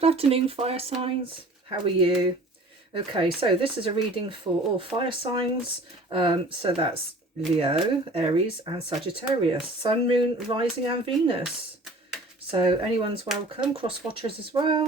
Good afternoon, fire signs. How are you? Okay, so this is a reading for all fire signs. So that's Leo, Aries and Sagittarius. Sun, Moon, Rising and Venus. So anyone's welcome. Cross watchers as well.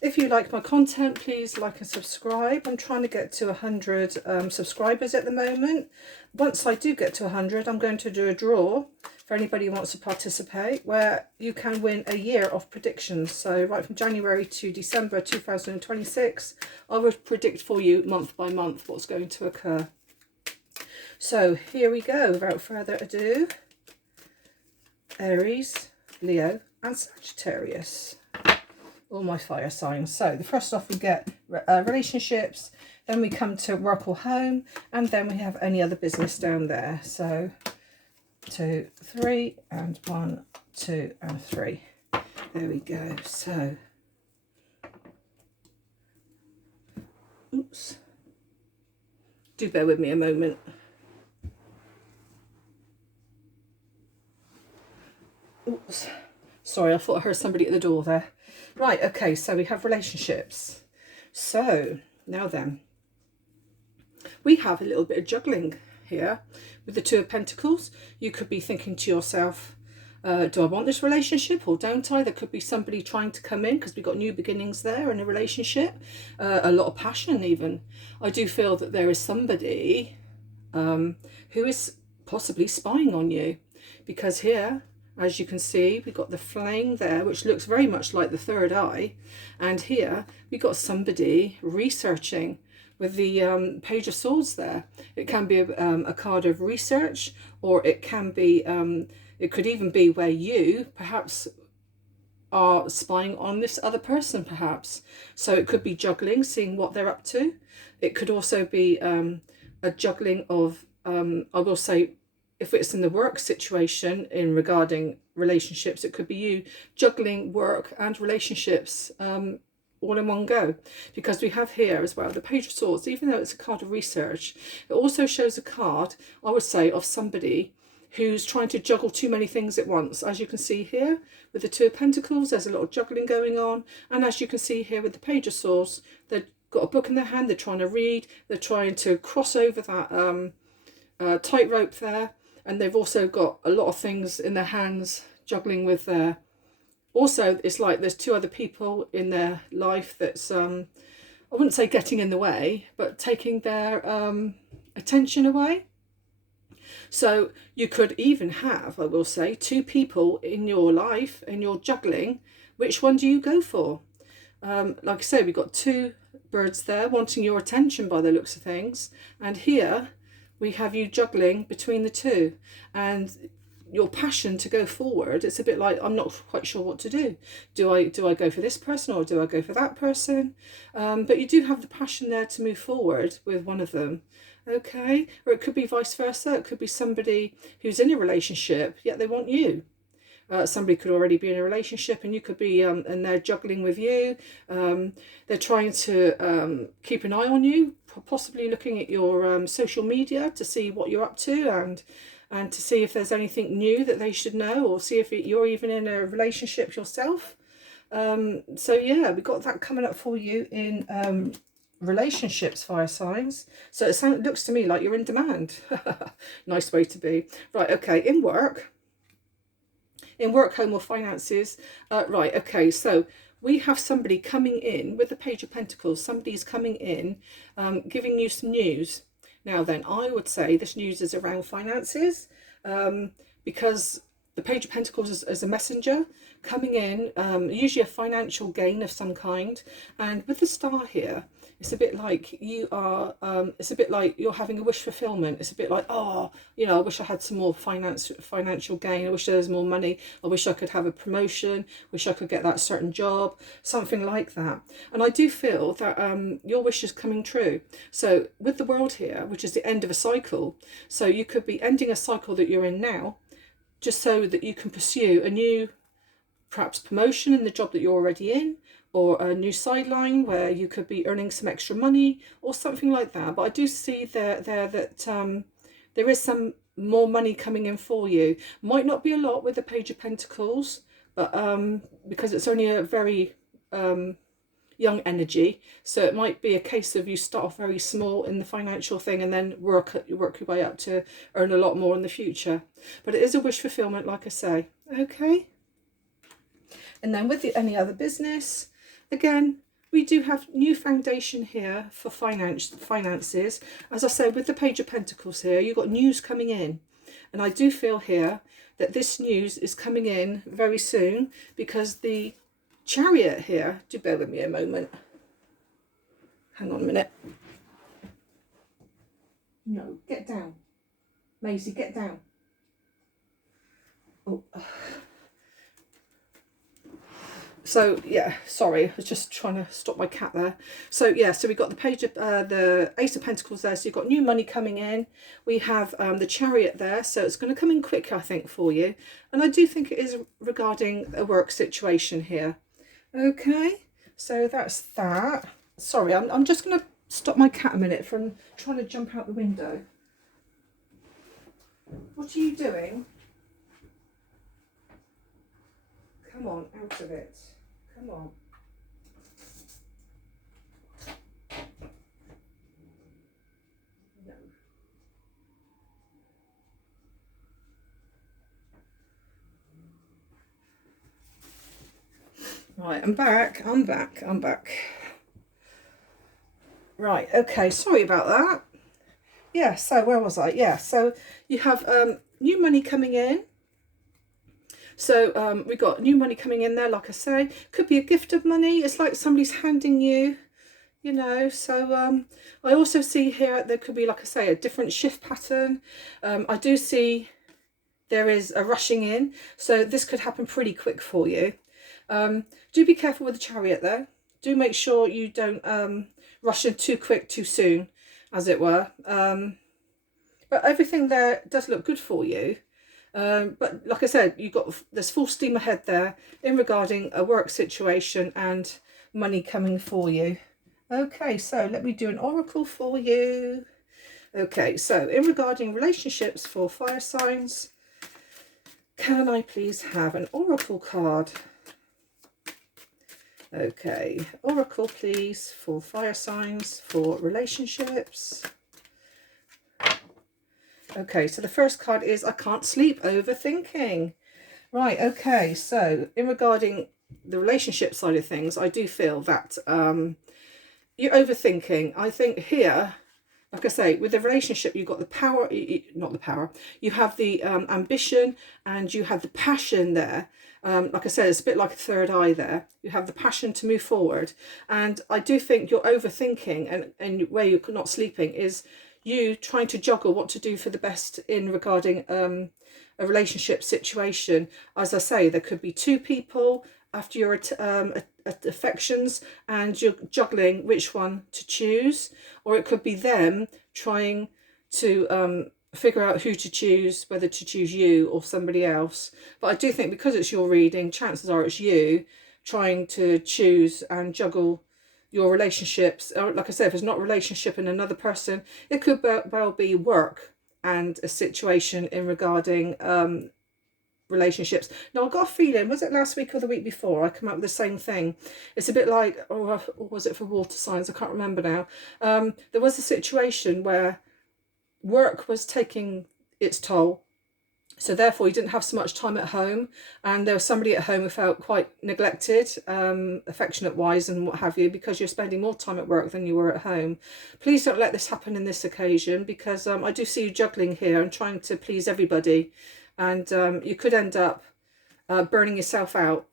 If you like my content, please like and subscribe. I'm trying to get to 100 subscribers at the moment. Once I do get to 100, I'm going to do a draw for anybody who wants to participate, where you can win a year of predictions. So right from January to December 2026, I will predict for you month by month what's going to occur. So here we go. Without further ado, Aries, Leo and Sagittarius. All my fire signs. So the first off we get relationships, then we come to work or home, and then we have any other business down there. So 2, 3 and 1, 2 and 3. There we go. So oops, do bear with me a moment. Oops, sorry, I thought I heard somebody at the door there. Right, okay, so we have relationships. So now then, we have a little bit of juggling here with the Two of Pentacles. You could be thinking to yourself, do I want this relationship or don't I? There could be somebody trying to come in because we've got new beginnings there in a relationship, a lot of passion even. I do feel that there is somebody who is possibly spying on you, because here, as you can see, we've got the flame there, which looks very much like the third eye. And here we've got somebody researching with the Page of Swords there. It can be a card of research, or it can be, it could even be where you perhaps are spying on this other person perhaps. So it could be juggling, seeing what they're up to. It could also be a juggling of, I will say, if it's in the work situation in regarding relationships, it could be you juggling work and relationships all in one go. Because we have here as well the Page of Swords. Even though it's a card of research, it also shows a card, I would say, of somebody who's trying to juggle too many things at once. As you can see here with the Two of Pentacles, there's a lot of juggling going on. And as you can see here with the Page of Swords, they've got a book in their hand, they're trying to read, they're trying to cross over that tightrope there. And they've also got a lot of things in their hands, juggling with their... Also, it's like there's two other people in their life that's, I wouldn't say getting in the way, but taking their attention away. So you could even have, I will say, two people in your life, and you're juggling. Which one do you go for? Like I say, we've got two birds there wanting your attention by the looks of things. And here we have you juggling between the two, and your passion to go forward. It's a bit like, I'm not quite sure what to do. Do I go for this person or do I go for that person? But you do have the passion there to move forward with one of them. Okay, or it could be vice versa. It could be somebody who's in a relationship yet they want you. Somebody could already be in a relationship and you could be and they're juggling with you. They're trying to keep an eye on you, possibly looking at your social media to see what you're up to, and to see if there's anything new that they should know, or see if you're even in a relationship yourself. So yeah, we've got that coming up for you in relationships, fire signs. So it looks to me like you're in demand. Nice way to be. Right, okay, in work, home or finances. Right, okay, so we have somebody coming in with the Page of Pentacles. Somebody's coming in, giving you some news. Now then, I would say this news is around finances, because the Page of Pentacles is a messenger coming in, usually a financial gain of some kind. And with the star here, it's a bit like you are, it's a bit like you're having a wish fulfillment. It's a bit like, oh, you know, I wish I had some more financial gain. I wish there was more money. I wish I could have a promotion. Wish I could get that certain job, something like that. And I do feel that your wish is coming true. So with the World here, which is the end of a cycle, so you could be ending a cycle that you're in now, just so that you can pursue a new, perhaps promotion in the job that you're already in, or a new sideline where you could be earning some extra money or something like that. But I do see there that there is some more money coming in for you. Might not be a lot with the Page of Pentacles, but because it's only a very young energy. So it might be a case of you start off very small in the financial thing and then work your way up to earn a lot more in the future. But it is a wish fulfillment, like I say. Okay. And then with any other business, again, we do have new foundation here for finances. As I said, with the Page of Pentacles here, you've got news coming in. And I do feel here that this news is coming in very soon, because the Chariot here, do bear with me a moment. Hang on a minute. No, get down. Maisie, get down. Oh. So yeah, sorry, I was just trying to stop my cat there. So yeah, so we got the Page of the Ace of Pentacles there. So you've got new money coming in. We have the Chariot there, so it's going to come in quick, I think, for you. And I do think it is regarding a work situation here. Okay, so that's that. Sorry, I'm just going to stop my cat a minute from trying to jump out the window. What are you doing? Come on, out of it. Come on. No. Right, I'm back. Right, okay, sorry about that. Yeah, so where was I? Yeah, so you have new money coming in. So we got new money coming in there, like I say. Could be a gift of money. It's like somebody's handing you, you know. So I also see here there could be, like I say, a different shift pattern. I do see there is a rushing in. So this could happen pretty quick for you. Do be careful with the Chariot though. Do make sure you don't rush in too quick, too soon, as it were. But everything there does look good for you. But like I said, there's full steam ahead there in regarding a work situation and money coming for you. Okay, so let me do an oracle for you. Okay, so in regarding relationships for fire signs, can I please have an oracle card? Okay, oracle please for fire signs for relationships. Okay, so the first card is I can't sleep, overthinking. Right, okay, so in regarding the relationship side of things, I do feel that you're overthinking. I think here, like I say, with the relationship, you've got the power, not the power, you have the ambition and you have the passion there. Like I said, it's a bit like a third eye there. You have the passion to move forward. And I do think you're overthinking, and where you're not sleeping is you trying to juggle what to do for the best in regarding a relationship situation. As I say, there could be two people after your affections, and you're juggling which one to choose, or it could be them trying to figure out who to choose, whether to choose you or somebody else. But I do think because it's your reading, chances are it's you trying to choose and juggle your relationships. Like I said, if it's not a relationship and another person, it could well be work and a situation in regarding relationships. Now, I got a feeling, was it last week or the week before, I come up with the same thing. It's a bit like, or was it for water signs? I can't remember now. There was a situation where work was taking its toll, so therefore you didn't have so much time at home, and there was somebody at home who felt quite neglected, affectionate wise and what have you, because you're spending more time at work than you were at home. Please don't let this happen in this occasion, because I do see you juggling here and trying to please everybody, and you could end up burning yourself out.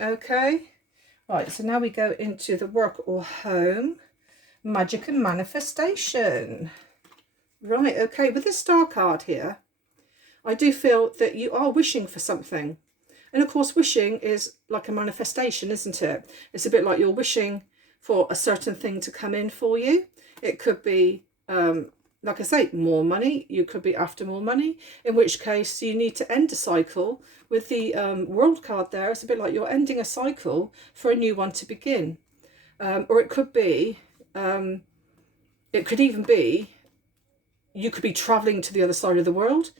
Okay, right, so now we go into the work or home, magic and manifestation. Right, okay, with the Star card here, I do feel that you are wishing for something. And of course, wishing is like a manifestation, isn't it? It's a bit like you're wishing for a certain thing to come in for you. It could be, like I say, more money. You could be after more money, in which case you need to end a cycle. With the World card there, it's a bit like you're ending a cycle for a new one to begin. Or it could be, it could even be, you could be traveling to the other side of the world.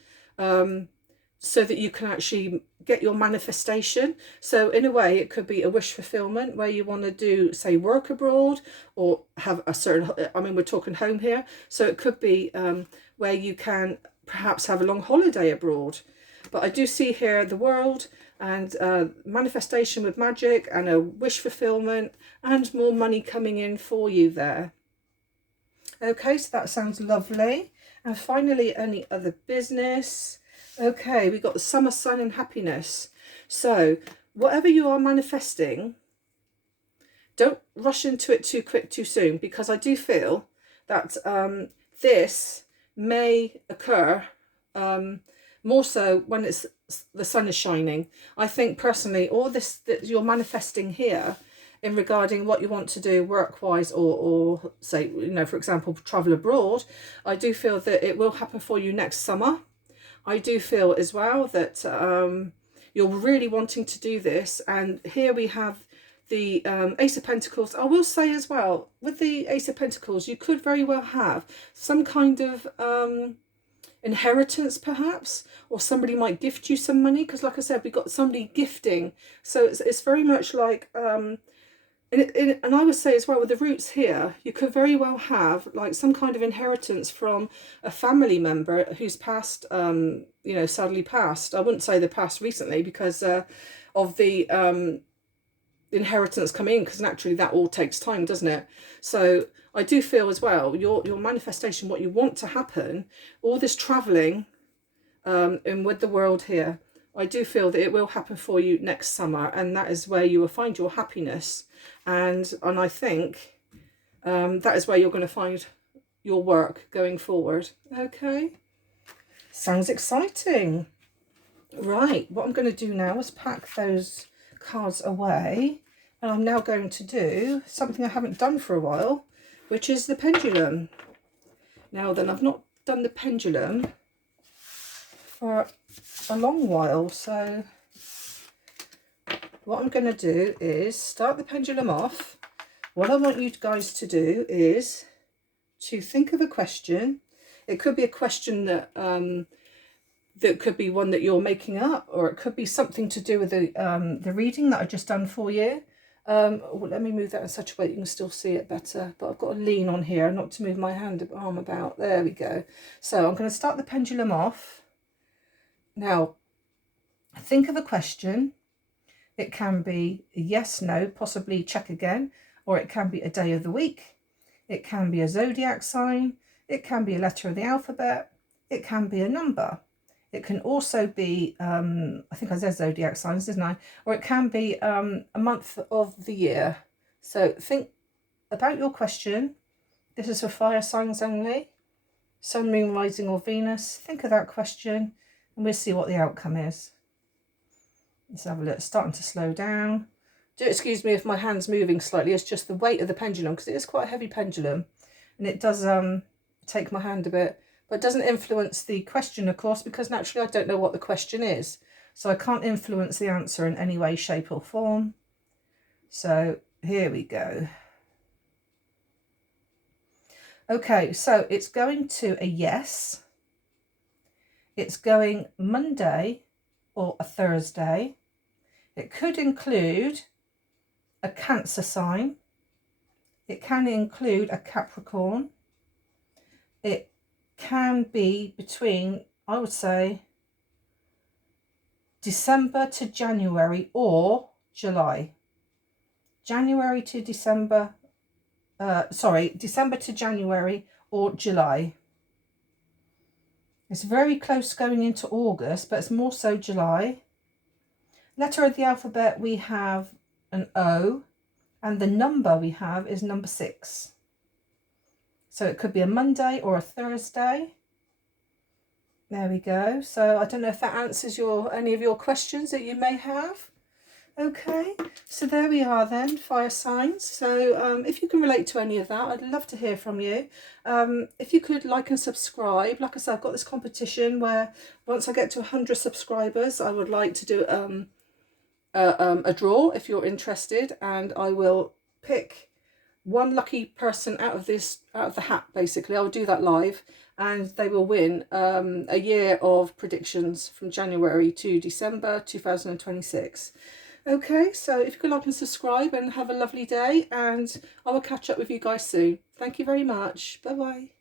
so that you can actually get your manifestation. So in a way, it could be a wish fulfillment where you want to do, say, work abroad, or have a certain, I mean, we're talking home here. So it could be where you can perhaps have a long holiday abroad. But I do see here the world and manifestation with magic and a wish fulfillment and more money coming in for you there. Okay, so that sounds lovely. And finally, any other business? Okay, we got the summer sun and happiness. So whatever you are manifesting, don't rush into it too quick, too soon, because I do feel that this may occur more so when the sun is shining. I think personally, all this that you're manifesting here in regarding what you want to do work-wise, or say, you know, for example, travel abroad, I do feel that it will happen for you next summer. I do feel as well that you're really wanting to do this. And here we have the Ace of Pentacles. I will say as well, with the Ace of Pentacles, you could very well have some kind of inheritance perhaps, or somebody might gift you some money, because like I said, we got somebody gifting. So it's very much like and I would say as well, with the roots here, you could very well have like some kind of inheritance from a family member who's passed, you know, sadly passed. I wouldn't say they passed recently because of the inheritance coming in, because naturally that all takes time, doesn't it? So I do feel as well, your manifestation, what you want to happen, all this traveling and with the world here, I do feel that it will happen for you next summer, and that is where you will find your happiness. And I think that is where you're going to find your work going forward. Okay, sounds exciting. Right, what I'm going to do now is pack those cards away, and I'm now going to do something I haven't done for a while, which is the pendulum. Now then, I've not done the pendulum for a long while, so what I'm going to do is start the pendulum off. What I want you guys to do is to think of a question. It could be a question that that could be one that you're making up, or it could be something to do with the reading that I've just done for you. Let me move that in such a way that you can still see it better, but I've got to lean on here not to move my arm about. There we go. So I'm going to start the pendulum off. Now, think of a question. It can be a yes, no, possibly check again, or it can be a day of the week. It can be a zodiac sign. It can be a letter of the alphabet. It can be a number. It can also be, I think I said zodiac signs, didn't I? Or it can be a month of the year. So think about your question. This is for fire signs only. Sun, moon, rising or Venus. Think of that question and we'll see what the outcome is. Let's have a look. It's starting to slow down. Do excuse me if my hand's moving slightly. It's just the weight of the pendulum, because it is quite a heavy pendulum. And it does take my hand a bit. But it doesn't influence the question, of course, because naturally I don't know what the question is. So I can't influence the answer in any way, shape or form. So here we go. Okay, so it's going to a yes. It's going Monday or a Thursday. It could include a Cancer sign. It can include a Capricorn. It can be between, I would say, December to January or July. January to December, December to January or July. It's very close going into August, but it's more so July. Letter of the alphabet, we have an O, and the number we have is number 6. So it could be a Monday or a Thursday. There we go. So I don't know if that answers any of your questions that you may have. Okay, so there we are then, fire signs. So if you can relate to any of that, I'd love to hear from you. If you could like and subscribe. Like I said, I've got this competition where once I get to 100 subscribers, I would like to do a draw if you're interested, and I will pick one lucky person out of the hat, basically. I'll do that live, and they will win a year of predictions from January to December 2026. Okay, so if you could like and subscribe, and have a lovely day, and I will catch up with you guys soon. Thank you very much. Bye bye.